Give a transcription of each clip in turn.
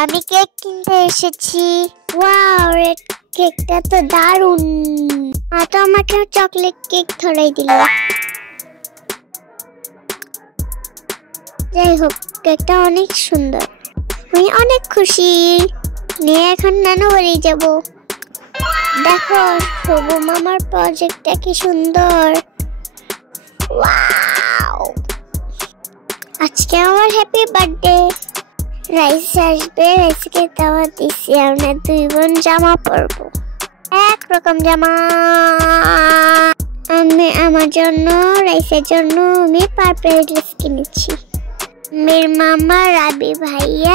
আমি কেক কিনতে এসেছি। ওয়াও, রেড কেকটা তো দারুণ। তো আমাকে চকলেট কেক ধরাই দিল। যাই হোক, কেকটা অনেক সুন্দর। আমি অনেক খুশি। নিয়ে এখন নানু বাড়ি যাব। দেখো শুভ মামার প্রজেক্টটা কি সুন্দর। ওয়াও, আজকে আমার হ্যাপি বার্থডে। রাইস আসবে, রাইসকে দাওয়াত দিচ্ছি। আমরা দুই বোন জামা পরবো, একরকম জামা। আমি আমার জন্য, রাইসের জন্য আমি পার্পল ড্রেস কিনেছি। মেয়ের মামা, রাবি ভাইয়া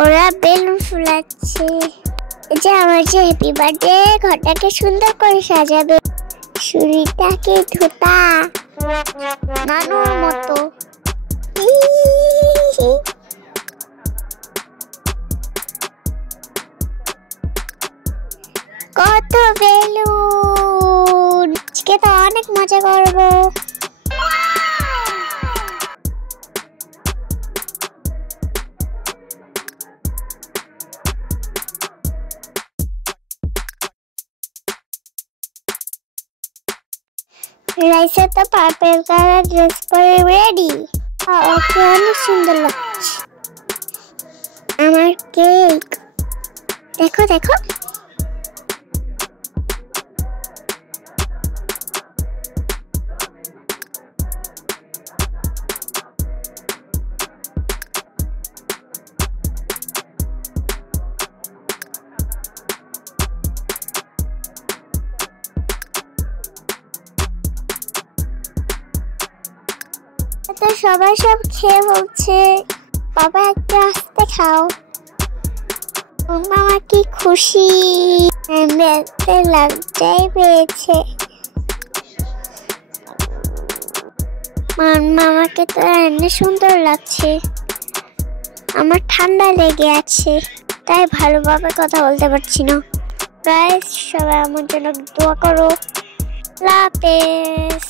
ওরা বেলুন ফুলাচ্ছে। যে আমার যে হ্যাপি বার্থডে, ঘরটাকে সুন্দর করে সাজাবে। ছুরিটাকে ধোতা নানুর মতো। কত বেলুন, আজকে তো অনেক মজা করবো। রাইসা তো পার্পল কালার ড্রেস পরে রেডি। ওকে অনেক সুন্দর লাগছে। আমার কেক দেখো দেখো। তো সবাই সব খেয়ে বলছে, বাবা একটু আস্তে খাও। মামা কি খুশি, লজ্জাই পেয়েছে। মামাকে তো এমনি সুন্দর লাগছে। আমার ঠান্ডা লেগে আছে, তাই ভালোভাবে কথা বলতে পারছি না। গাইস, সবাই আমার জন্য দোয়া করো। আল্লাহ হাফেজ।